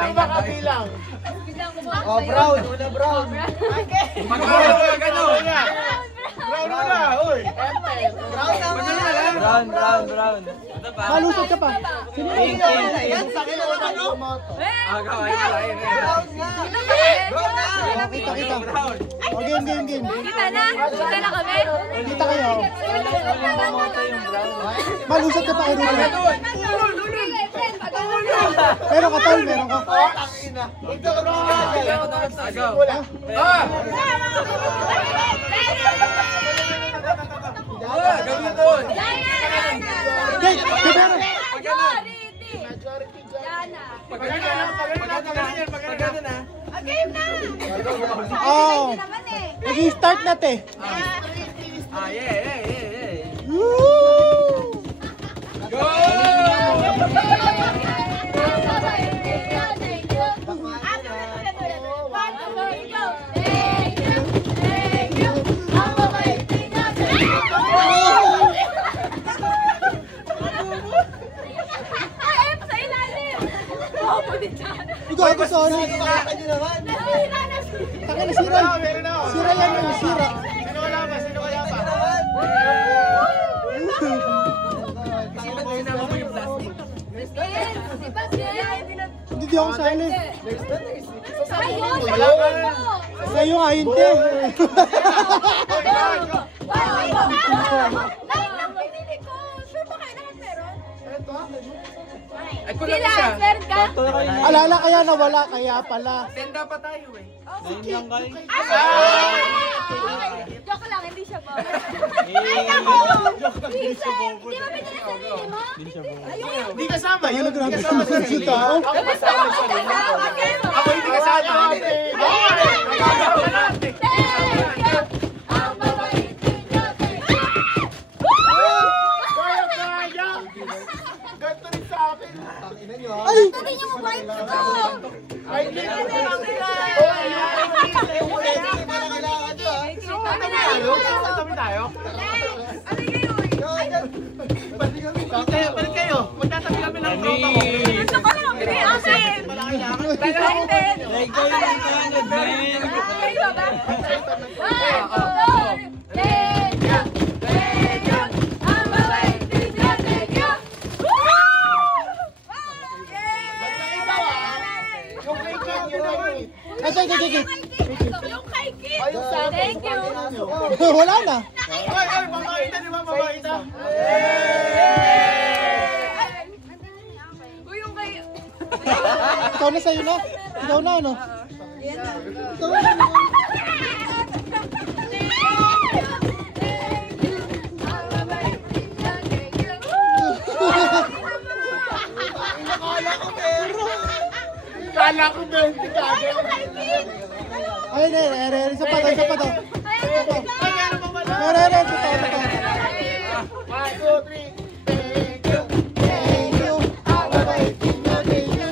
Sino makabilang? Oh, brown. Una brown. Brown na, uy. Brown. Malusot ka pa. Sino Pink. Yan, sa akin na naman, oh. Kita. O, game. Kita na? Kita na kami? Kita kayo. Malusot ka pa kayo dito. Meron ka, tol. Meron ka. Ito, bro. Game, meron. Oh, nag-i-start na te. Woo! Ikaw ako sorry. Taka na sira. Sira yan yung sira. Sino wala pa? Hindi ako sali. Wala pa na. Sa'yo nga hindi. Sila, meron ka? Alala kaya nawala kaya pala. Senda pa tayo eh. Joke lang, hindi siya ba? Ay, ako! Vincent! Di ba pinili sarili mo? Hindi kasama Ano yun. grabe sa tao? Ako kasama sa Ako hindi kasama. Kaya. Ganto rin sa akin. Ay! Sabi niyo mo ba ito? Ay, hindi. Tabi tayo. Balik kayo. Magtatabi kami ng tropa ko. Gusto ko lang pili akin. Yung kay King yun ay. Ay, Yung kay Kit. Thank you. wala na. Ay, mamaita di ba? Mamaita. Uy, yung kay... Ikaw na sa'yo na. Ikaw na ano? Ikaw na. Kala ko 20 ka. Ay, isa pa to. Ay, meron pa pala. Meron, totoo. 1, 2, 3. Thank you. Thank you. Thank you.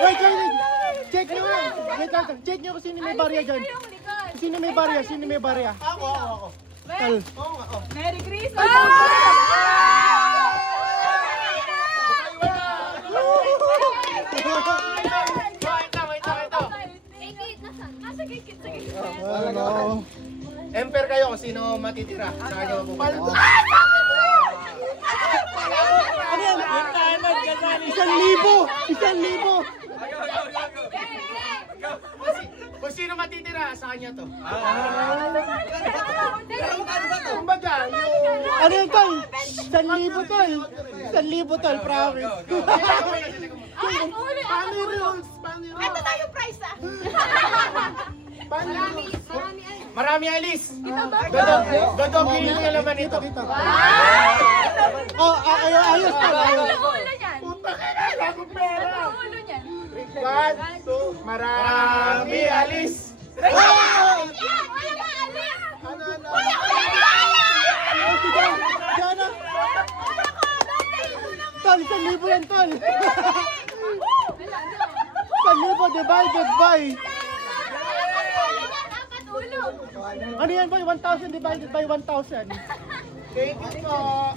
Wait. Check nyo. Check nyo kung sino may barya dyan. Sino may barya? Ako. Tal. Oo nga. Oh. Merry Christmas! Ano? Emper kayo kung sino matitira. Sa kanya pupunta. Ano yan? 1,000! Kung sino matitira, sa kanya to. Ano Kumbaga, yung... Ano yan, tol? 1,000 tol. 1,000 tol, promise. Paano yung rules? Ito na yung price ah! Marami alis. Dodog yung laman ito. Kita. Oh, ayos tol. Ayos. Ang ulo niyan! Puta ka na, lakong pera. Ang ulo niyan! 1, 2, marami alis. Wala ba alis? Wala ko Diana. Tol, 1,000 yan, tol. 1,000 divided by. Ano yan, boy? 1,000 divided by 1,000. Thank you po.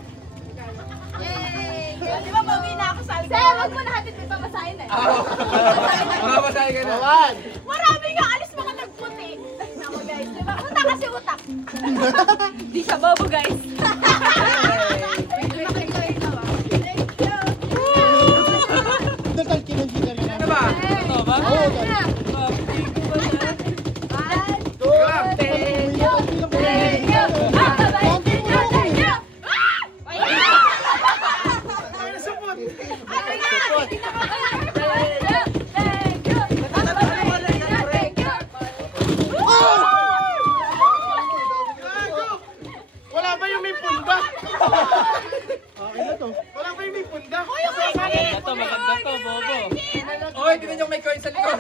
Yay! Di ba, bawi na ako sa alcohol? Sir, wag mo natin may pamasahin eh. Mamamatay ka na. Awan! Marami nga, alis mga nagputi. Ay, naku guys, diba? Utak kasi utak. Di siya bobo guys. Total, kinunjika na Ano ba? Ano ba? Oo, tol. Wala ba yung may punda? Okay na to. Wala ba yung may punda? Maganda to, bobo. Oy, tingnan yung may coin sa likod.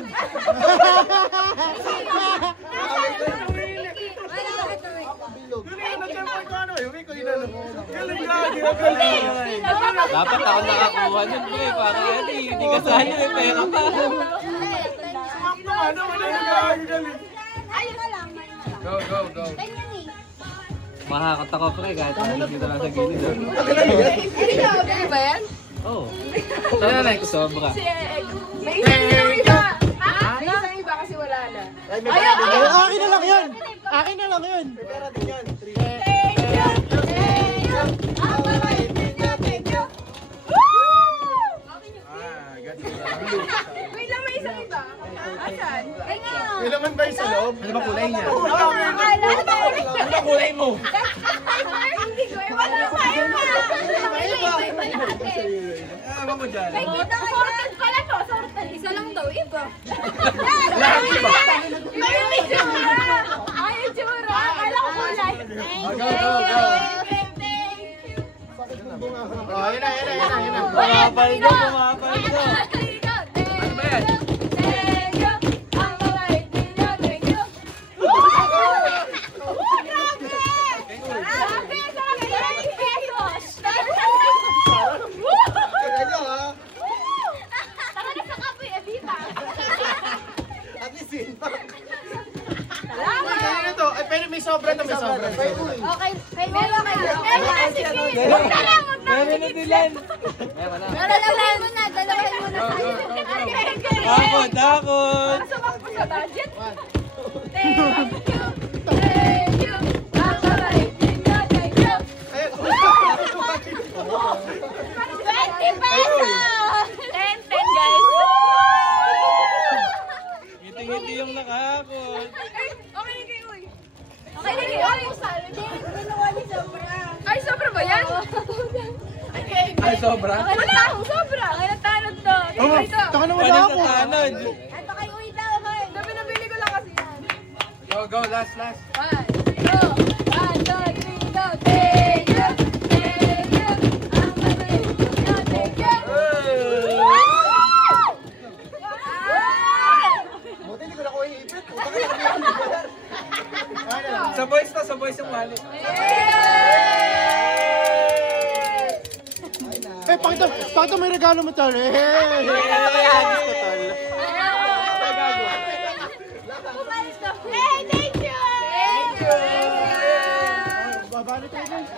Dapat ako nakakuha nun, pre. Para yan eh. Hindi ka sali, may pera pa. Go, go, go. Mahakot ako, pre. Kahit dito lang sa gilid. ba yan? Oo. Sana na ito sobra. May isang yung iba. May isang iba kasi wala na. Ay, may pera din yan. Akin na lang yun! Akin na lang yun! Wait lang, may isang iba. Asan? May laman ba yung sa loob? Ano ba kulay niya? Ano ba ulit? Ano ba kulay mo? Hindi ko eh. Wala pa iba. Ano mo dyan? May kita ka sorted pala to. Sorted. Isa lang daw. Iba. Laki ba? May itsura. Ay, itsura. Akala ko kulay. Go, go, go. Oh, yun na, yun na, yun na, yun na. Bumabal ko, bumabal ko. Ano ba yan? Ano to? Ay, pero may sobra to, may sobra. Okay, meron kayo. Meron sige. Huwag ka lang, huwag na. Meron na dilan. Meron na. Dalawahin mo na tayo. Takot, takot. Sumak mo sa budget. Thank you. Thank you. Ang kabait ninyo. Thank you. 20 pesos! 10 guys. Ngiti-ngiti yung nakakot. Okay na kayo, uy. Okay na kayo. Ay, sobra ba yan? Ay, sobra? Wala akong sobra. Ay, natanod to. Oh, Ito. taka na Ano wala sa ako. tanod? Ito kayo, uy daw, okay. Gabi nabili ko lang kasi yan. Go, go, last, last. 1, 2, 3, go. Thank you. Thank you. Ang kabait ninyo. Thank you. Buti hindi ko na kuha yung ipit. Sa boys yung wallet. Eh, pakita may regalo mo, tol. Eh, Hey, thank you. Thank you. babalik kayo, guys.